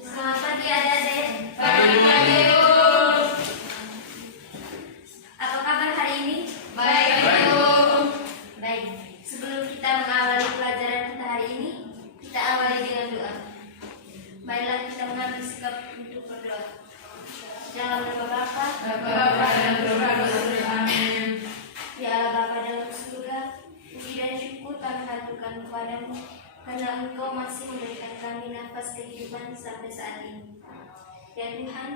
Selamat pagi adik-adik. Pagi, Bu. Apa kabar hari ini? Baik, Bu. Baik. Sebelum kita mengawali pelajaran kita hari ini, kita awali dengan doa. Marilah kita mengambil sikap untuk berdoa. Dalam nama Bapa dan Roh Kudus. Amin. Ya Allah Bapa dalam surga, puji dan syukur kami haturkan kepadamu karena Engkau masih memberikan kami nafas kehidupan sampai saat ini. Ya Tuhan,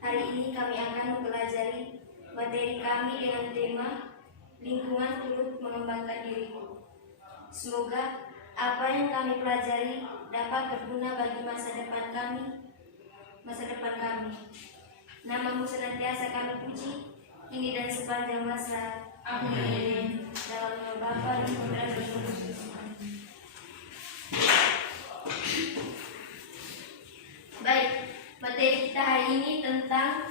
hari ini kami akan mempelajari materi kami dengan tema lingkungan turut mengembangkan diriku. Semoga apa yang kami pelajari dapat berguna bagi masa depan kami. Namamu senantiasa kami puji, kini dan sepanjang masa. Amin. Dalam nama Bapa dan Putra dan Roh Kudus. Baik, materi kita hari ini tentang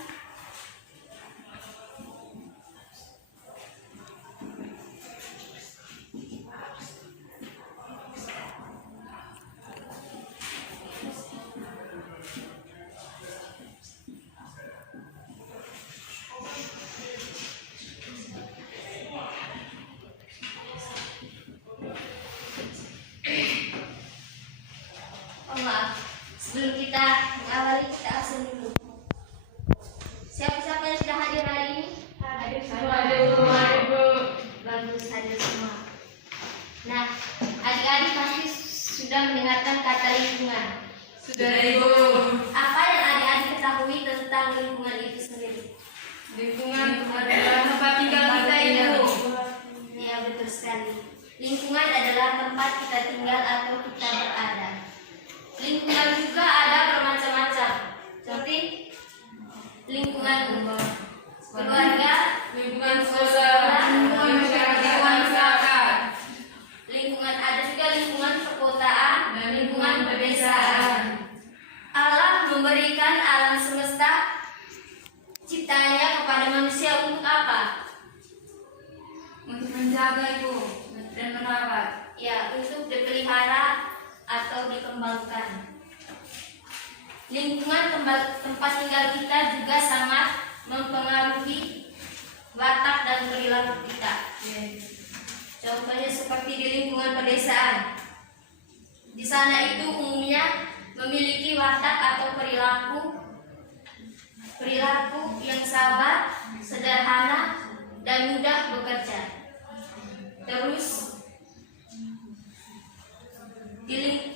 sebelum kita mengawali, kita absen dulu. Siapa-siapa yang sudah hadir hari ini? Hadir semua. Bu. Bagus, hadir semua. Nah, adik-adik pasti sudah mendengarkan kata lingkungan. Sudah, Ibu. Apa yang adik-adik ketahui tentang lingkungan itu sendiri? Lingkungan adalah tempat tinggal kita, Ibu. Ya, betul sekali. Lingkungan adalah tempat kita tinggal atau kita berada. Lingkungan juga ada bermacam-macam, seperti lingkungan keluarga, Lingkungan sekolah, lingkungan masyarakat, lingkungan ada juga lingkungan perkotaan, dan lingkungan pedesaan. Allah memberikan alam semesta ciptanya kepada manusia untuk apa? untuk menjaga, Ibu, dan merawat. Ya, untuk dipelihara atau dikembangkan. Lingkungan tempat tinggal kita juga sangat mempengaruhi watak dan perilaku kita. Contohnya seperti di lingkungan pedesaan. Di sana itu umumnya memiliki watak atau perilaku yang sabar, sederhana, dan mudah bekerja. Terus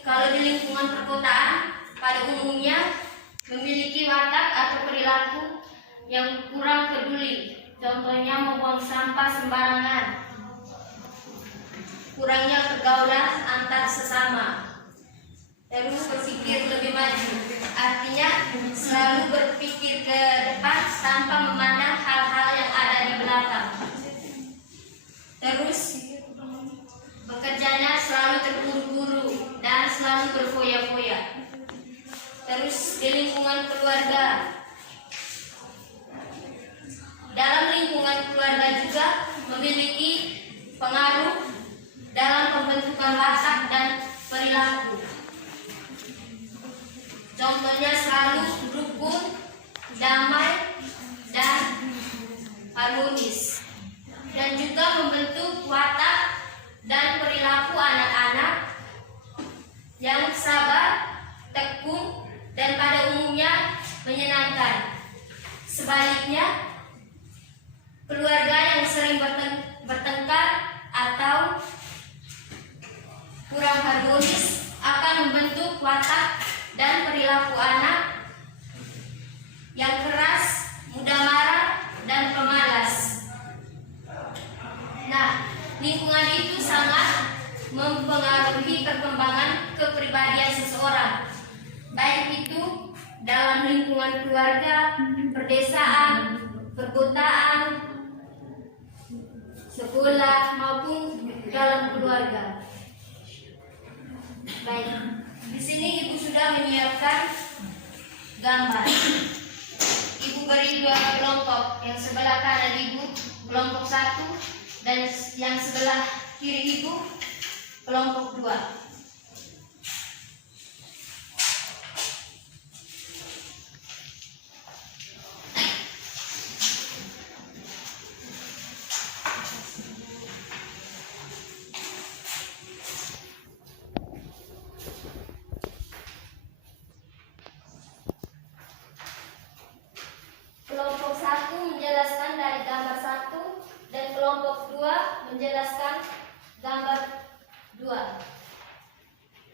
kalau di lingkungan perkotaan pada umumnya memiliki watak atau perilaku yang kurang peduli. Contohnya membuang sampah sembarangan, kurangnya pergaulan antar sesama, terus berpikir lebih maju. Artinya selalu berpikir ke depan tanpa memandang hal-hal yang ada di belakang. Terus bekerjanya selalu terburu-buru dan selalu berfoya-foya. Terus di lingkungan keluarga, dalam lingkungan keluarga juga memiliki pengaruh dalam pembentukan watak dan perilaku. Contohnya selalu rukun, damai, dan harmonis, dan juga membentuk watak dan perilaku anak-anak yang sabar, tekun, dan pada umumnya menyenangkan. Sebaliknya, keluarga yang sering bertengkar atau kurang harmonis akan membentuk watak dan perilaku anak yang keras, mudah marah, dan pemalas. Nah, lingkungan itu sangat mempengaruhi perkembangan kepribadian seseorang, baik itu dalam lingkungan keluarga, pedesaan, perkotaan, sekolah, maupun dalam keluarga. Baik, di sini Ibu sudah menyiapkan gambar. Ibu beri dua kelompok, yang sebelah kanan Ibu kelompok 1 dan yang sebelah kiri Ibu kelompok 2.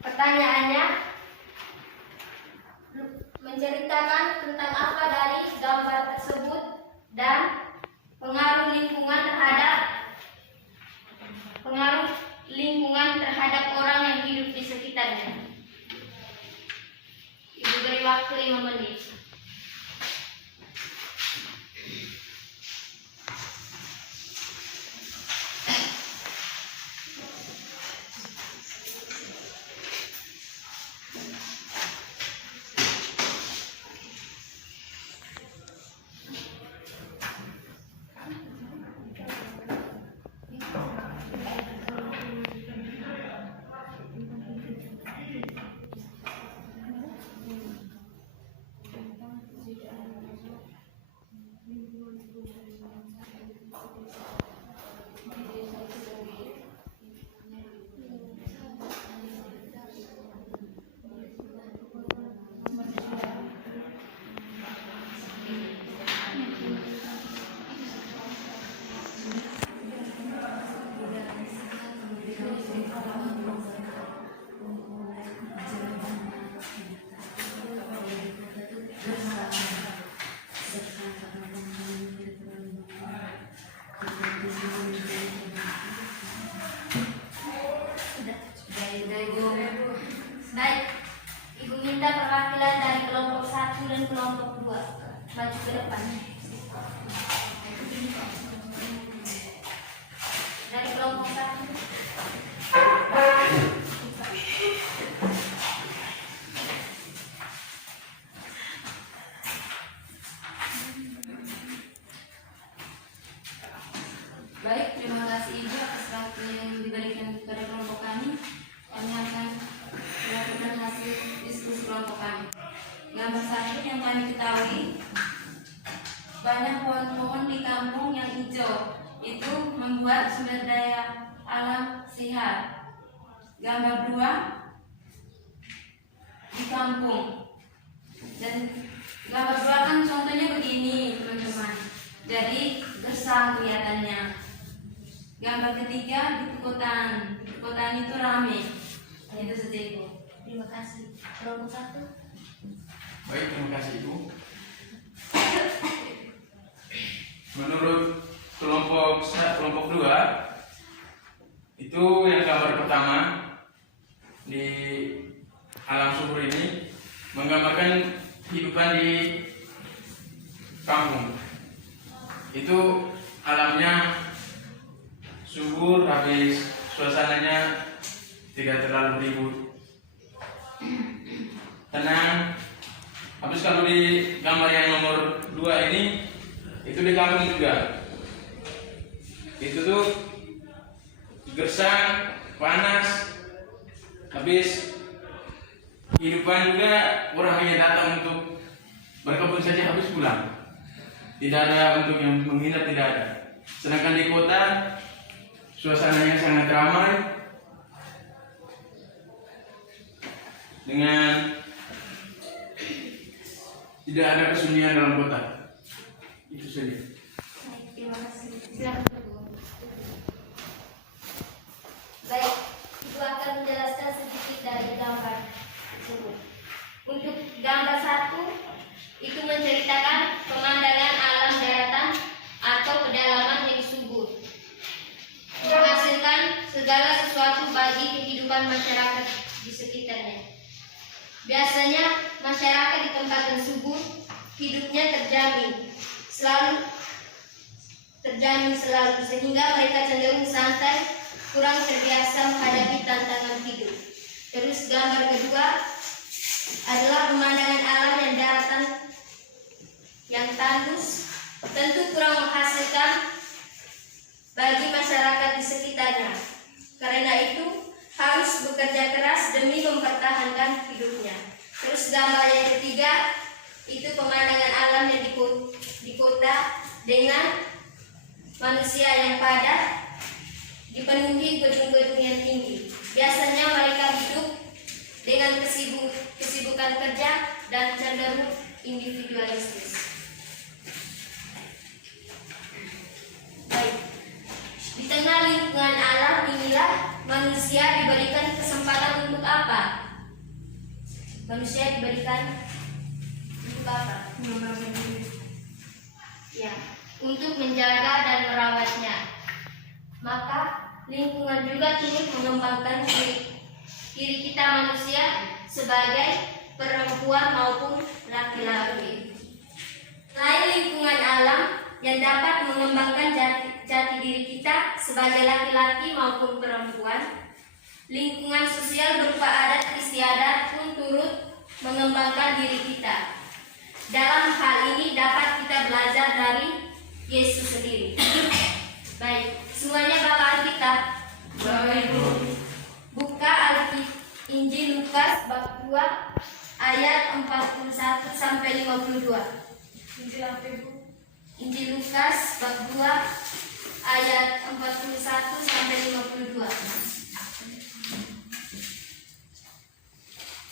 Pertanyaannya, menceritakan tentang apa dari gambar tersebut dan pengaruh lingkungan terhadap orang yang hidup di sekitarnya. Ibu beri waktu 5 menit. Baik, Ibu minta perwakilan dari kelompok 1 dan kelompok 2 maju ke depan. Dari kelompok 1. Baik, terima kasih Ibu atas waktu yang diberikan kepada kelompok kami. Kami akan melakukan hasil diskusi kelompok kami. Gambar 1 yang kami ketahui, banyak pohon-pohon di kampung yang hijau. Itu membuat sumber daya alam sehat. Gambar 2, di kampung. Dan gambar 2 kan contohnya begini, teman-teman. Jadi gersang kelihatannya. Gambar 3 di perkotaan. Di perkotaan itu ramai. Itu saja Ibu. Terima kasih. Kelompok 1. Baik, terima kasih Ibu. Menurut kelompok 2, itu yang gambar pertama di alam subur ini menggambarkan kehidupan di kampung. Itu alamnya subur, habis suasananya tidak terlalu ribut, tenang. Habis kalau di gambar yang nomor 2 ini, itu di kampung juga. Itu tuh gersang, panas, habis kehidupan juga orang hanya datang untuk berkebun saja habis pulang. Tidak ada untuk yang menginap, tidak ada. Sedangkan di kota suasananya sangat ramai dengan tidak ada kesunyian dalam kota. Itu saja. Baik, terima kasih. Silakan Ibu. Baik, Ibu akan menjelaskan sedikit dari gambar tersebut. Untuk gambar 1, itu menceritakan pemandangan alam daratan atau pedalaman yang subur, menghasilkan segala sesuatu bagi kehidupan masyarakat di sekitarnya. Biasanya masyarakat di tempat yang subur hidupnya terjamin selalu sehingga mereka cenderung santai, kurang terbiasa menghadapi tantangan hidup. Terus gambar kedua adalah pemandangan alam yang daratan yang tandus, tentu kurang menghasilkan bagi masyarakat di sekitarnya. Karena itu harus bekerja keras demi mempertahankan hidupnya. Terus gambar yang ketiga itu pemandangan alam yang di kota dengan manusia yang padat, dipenuhi gedung-gedung yang tinggi. Biasanya mereka hidup dengan kesibukan kerja dan cenderung individualistis. Baik. Di tengah lingkungan alam inilah manusia diberikan kesempatan untuk apa? Manusia diberikan untuk apa? Ya, untuk menjaga dan merawatnya. Maka lingkungan juga turut mengembangkan diri kita manusia sebagai perempuan maupun laki-laki. Selain lingkungan alam yang dapat mengembangkan jati diri kita sebagai laki-laki maupun perempuan, lingkungan sosial berupa adat istiadat pun turut mengembangkan diri kita. Dalam hal ini dapat kita belajar dari Yesus sendiri. Baik, semuanya bawa Alkitab. Buka Injil Lukas bab 2 ayat 41 sampai 52. Injil apa, Ibu? Injil Lukas bab 2 ayat 41 sampai 52.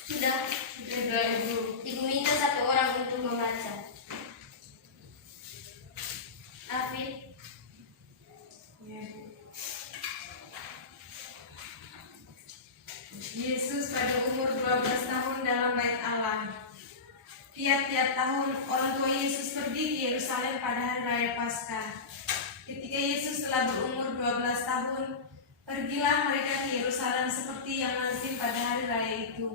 Sudah, Ibu. Ibu minta satu orang untuk membaca. Afif. Yesus pada umur 12 tahun dalam bait Allah. Tiap-tiap tahun orang tua Yesus pergi ke Yerusalem pada hari raya Paskah. Ketika Yesus telah berumur 12 tahun, pergilah mereka ke Yerusalem seperti yang lazim pada hari raya itu.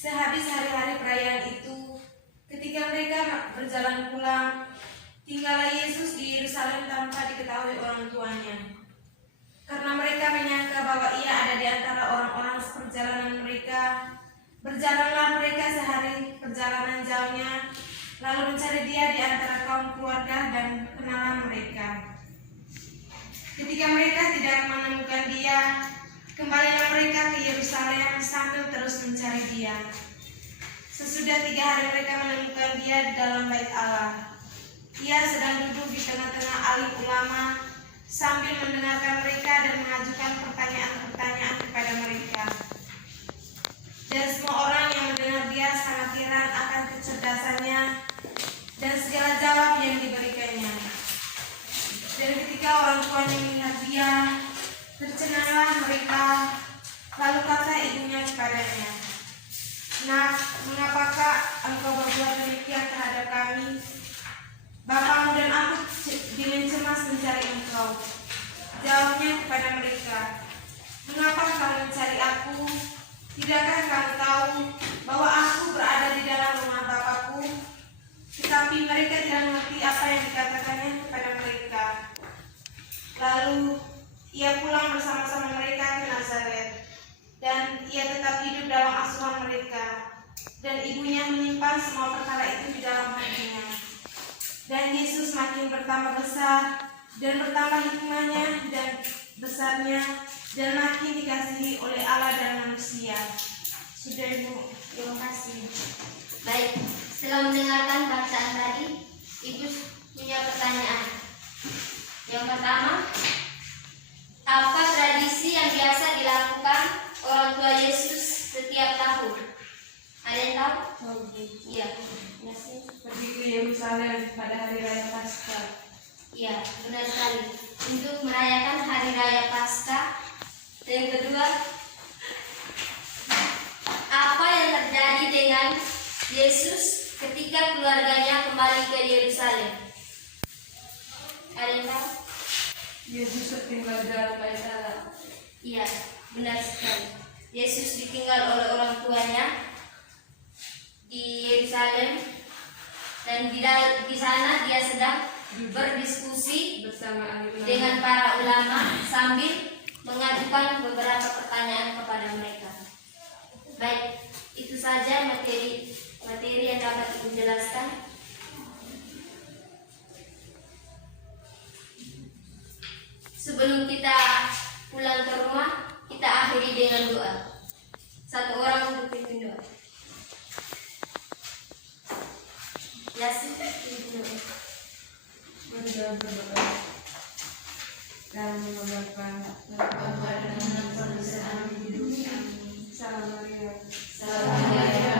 Sehabis hari-hari perayaan itu, ketika mereka berjalan pulang, tinggallah Yesus di Yerusalem tanpa diketahui orang tuanya. Karena mereka menyangka bahwa ia ada di antara orang-orang seperjalanan mereka, berjalanlah mereka sehari perjalanan jauhnya, lalu mencari dia di antara kaum keluarga dan kenalan mereka. Ketika mereka tidak menemukan dia, kembalilah mereka ke Yerusalem sambil terus mencari dia. Sesudah 3 hari mereka menemukan dia di dalam bait Allah. Ia sedang duduk di tengah-tengah alim ulama, sambil mendengarkan mereka dan mengajukan pertanyaan-pertanyaan kepada mereka. Dan semua orang yang mendengar dia sangat heran akan kecerdasannya dan segala jawab yang diberikannya. Dan ketika orang tuanya melihat dia, tercenanglah mereka. Lalu kata ibunya kepadanya, "Nak, mengapakah engkau berbuat demikian terhadap kami? Bapakmu dan aku dengan cemas mencari engkau." Jawabnya kepada mereka, "Mengapa kamu mencari aku? Tidakkah kamu tahu bahwa aku berada di dalam rumah Bapakku?" Tetapi mereka tidak mengerti apa yang dikatakannya kepada mereka. Lalu ia pulang bersama-sama mereka ke Nazaret, dan ia tetap hidup dalam asuhan mereka, dan ibunya menyimpan semua perkara itu di dalam hatinya. Dan Yesus makin bertambah besar dan bertambah hikmahnya dan besarnya, dan makin dikasihi oleh Allah dan manusia. Sudah, Ibu. Terima kasih. Baik, setelah mendengarkan bacaan tadi, Ibu punya pertanyaan. Yang pertama, apa tradisi yang biasa dilakukan orang tua Yesus setiap tahun? Ada yang tahu? Iya. Yasin. Pergi ke Yerusalem pada hari raya Paskah. Iya, benar sekali. Untuk merayakan hari raya Paskah. Yang kedua, apa yang terjadi dengan Yesus ketika keluarganya kembali ke Yerusalem? Ada yang tahu? Yesus tinggal dalam bait Allah. Iya, benar sekali. Yesus ditinggal oleh orang tuanya di Yerusalem, dan di sana dia sedang berdiskusi Bersama ahli ulama. dengan para ulama sambil mengajukan beberapa pertanyaan kepada mereka. Baik, itu saja materi yang dapat Ibu jelaskan. Sebelum kita pulang ke rumah, kita akhiri dengan doa. Satu orang untuk pimpin doa. Yasin, pimpin doa. Berdoa. Dalam nama Bapa dan Anak dan Roh Kudus. Salam Maria. Salam Maria,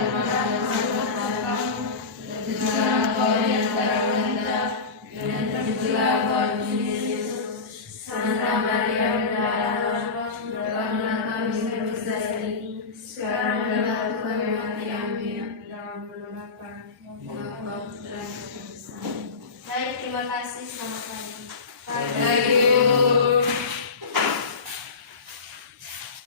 terpujilah Engkau di antara wanita, dan terpujilah Tuhan Yesus. Santa Maria, Bunda Allah, doakanlah kami berdosa ini, sekarang dan waktu kami mati. Bapa, Putra, dan Roh Kudus. Amin. Baik, terima kasih. Selamat pagi. Pagi.